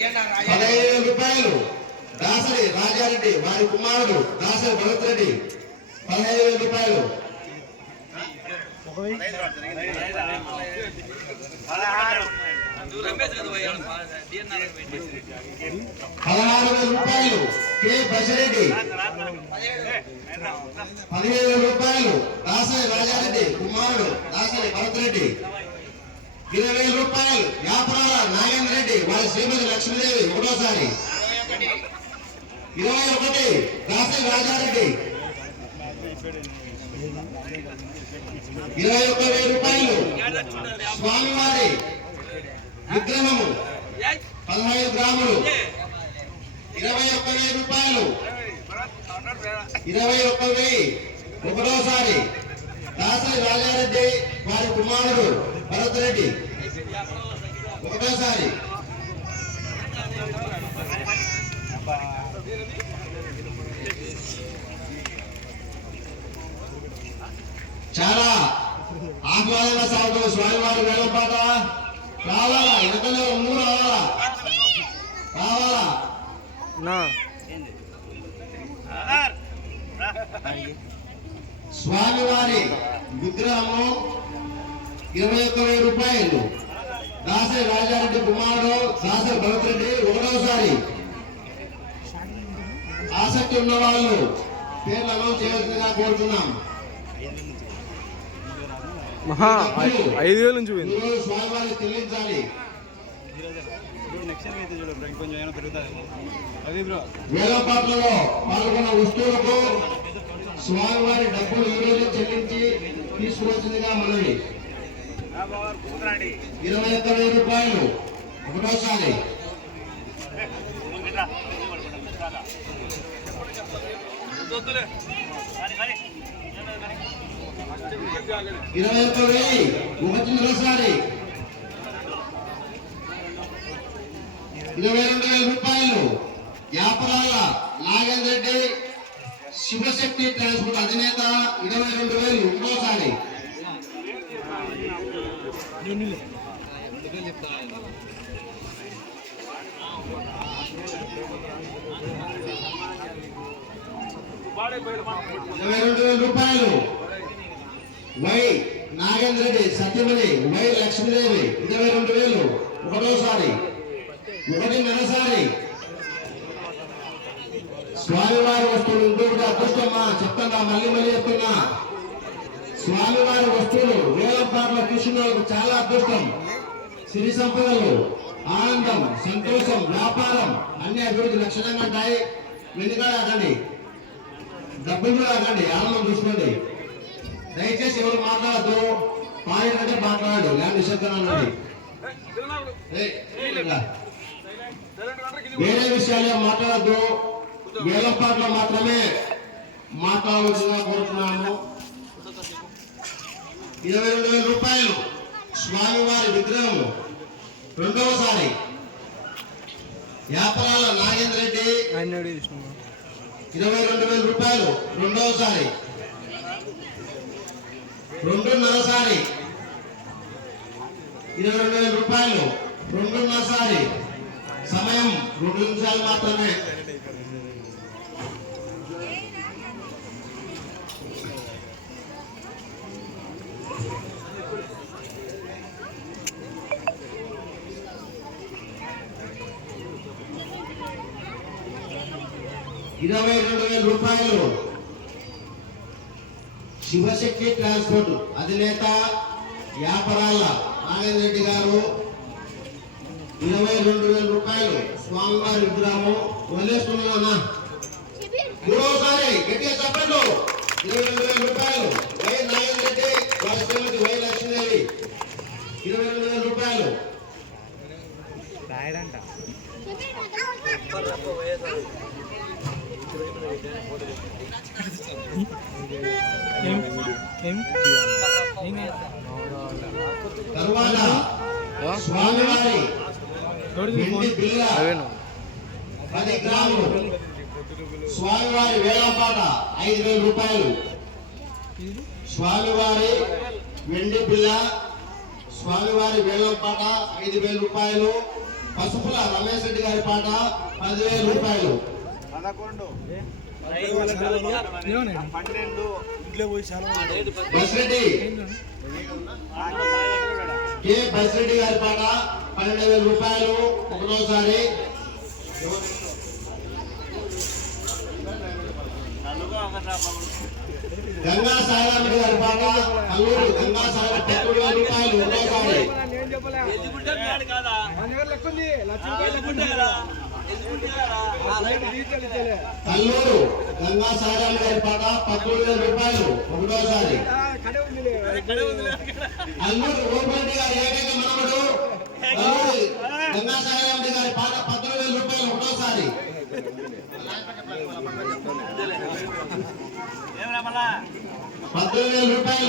పదహైదు రూపాయలు. దాసరి రాజారెడ్డి వారి కుమారుడు దాసరి భరత్ రెడ్డి. పదహైదు రూపాయలు. పదహారు వేల రూపాయలు. కె. బసిరెడ్డి. పదిహేను రూపాయలు. దాసరి రాజారెడ్డి కుమారుడు దాసరి భరత్ రెడ్డి. ఇరవై వేల రూపాయలు. యాపరాల నాగేంద్ర రెడ్డి వారి శ్రీమతి లక్ష్మీదేవి ఒకటోసారి. ఇరవై ఒకటి దాసరి రాజారెడ్డి. ఇరవై ఒక్క వెయ్యి రూపాయలు. స్వామివారి విగ్రహము. పదహైదు గ్రాములు. ఇరవై ఒక్క వెయ్యి రూపాయలు. ఇరవై ఒక్క వెయ్యి. ఒకటోసారి. దాసరి రాజారెడ్డి వారి కుమారుడు భరత్ రెడ్డి. ఒకటోసారి. చాలా ఆహ్లాదంగా సాగుతున్న స్వామివారి వేలంపాట రావాలా? వెనకనే ఊరు రావాలా? రావాలా? నా. స్వామివారి విగ్రహము ఇరవై ఒక్క వెయ్యి రూపాయలు. దాసరి రాజారెడ్డి కుమారుడు దాసరి భరత్ రెడ్డి ఒకటోసారి. ఆసక్తి ఉన్న వాళ్ళు పేర్లు అనౌన్స్ చేయవలసిందిగా కోరుతున్నాం. ఐదు వేల నుంచి స్వామివారికి చెల్లించాలి పాల్గొన్న వస్తువులకు స్వామివారి డబ్బులు ఈ రోజు చెల్లించి తీసుకువచ్చిందిగా మనవి. ఇరవై ఒక్క వెయ్యి రూపాయలు. ఒకటోసారి. ఇరవై ఒక్క వెయ్యి ఒకటి మరోసారి ఇరవై రెండు వేల రూపాయలు. యాపరాల నాగేంద్ర రెడ్డి శివశక్తి ట్రాన్స్పోర్ట్ అధినేత ఇరవై రెండు వేలు ఇంకోసారి. ఇరవై రెండు వేల రూపాయలు. వై నాగేంద్ర రెడ్డి సత్యమణి వై లక్ష్మీదేవి ఇరవై రెండు వేలు ఒకటోసారి. ఒకటిన్నరసారి స్వామివారి వస్తువులు అదృష్టమా అదృష్టమ్మా చెప్తున్నా మళ్ళీ మళ్ళీ చెప్తున్నా. స్వామివారి వస్తువులు వేలంపాట్ల తీసుకున్న వాళ్ళకు చాలా అదృష్టం. సిరి సంపదలు ఆనందం సంతోషం వ్యాపారం అన్ని అభివృద్ధి లక్షణంగా ఉంటాయి. వెనుక రాకండి డబ్బులు కూడా రాకండి ఆనందం చూసుకోండి. దయచేసి ఎవరు మాట్లాడద్దు. పాయింట్ అంటే మాట్లాడు. లేని నిశ్శబ్దం అన్నది. వేరే విషయాలు మాట్లాడద్దు. వేలం పాటలు మాత్రమే మాట్లాడవలసిందిగా కోరుతున్నాను ఇరవై రెండు వేల రూపాయలు స్వామివారి విగ్రహము. రెండవసారి యాపరాల నాగేంద్ర రెడ్డి ఇరవై రెండు వేల రూపాయలు రెండవసారి. రెండున్నరసారి. ఇరవై రెండు వేల రూపాయలు రెండున్నరసారి. సమయం రెండు నిమిషాలు మాత్రమే. ఇరవై రెండు వేల రూపాయలు. శివశక్తి ట్రాన్స్పోర్ట్ అధినేత యాపరాల నాగేంద్ర రెడ్డి గారు ఇరవై రెండు వేల రూపాయలు స్వామివారి విగ్రహము వదిలేసుకున్నానా మూడవసారి గట్టిగా చెప్పండు. ఇరవై రెండు వేల రూపాయలు వై నాగేంద్ర రెడ్డి వారి శ్రీమతి వై లక్ష్మీదేవి. ఇరవై రెండు వేల రూపాయలు. రాయడంట. స్వామివారి స్వామివారి వేలంపాట ఐదు వేల రూపాయలు స్వామివారి వెండి పిల్ల స్వామివారి వేలంపాట ఐదు వేల రూపాయలు పసుపుల రమేష్ రెడ్డి గారి పాట పదివేల రూపాయలు పదకొండు పన్నెండు బసిరెడ్డి కె బసిరెడ్డి గారి పాట పన్నెండు వేల రూపాయలు ఒకటోసారి గంగా సాగర్ గారి పాట కల్లూరు గంగాసారం గారి పాట పదమూడు వేల రూపాయలు ఒకటోసారి. అల్లూరు గోపరెడ్డి గారి ఏకైక మనవడు. గంగాసారం గారి పాట పదమూడు వేల రూపాయలు ఒకటోసారి. పద్దెనిమిది వేల రూపాయలు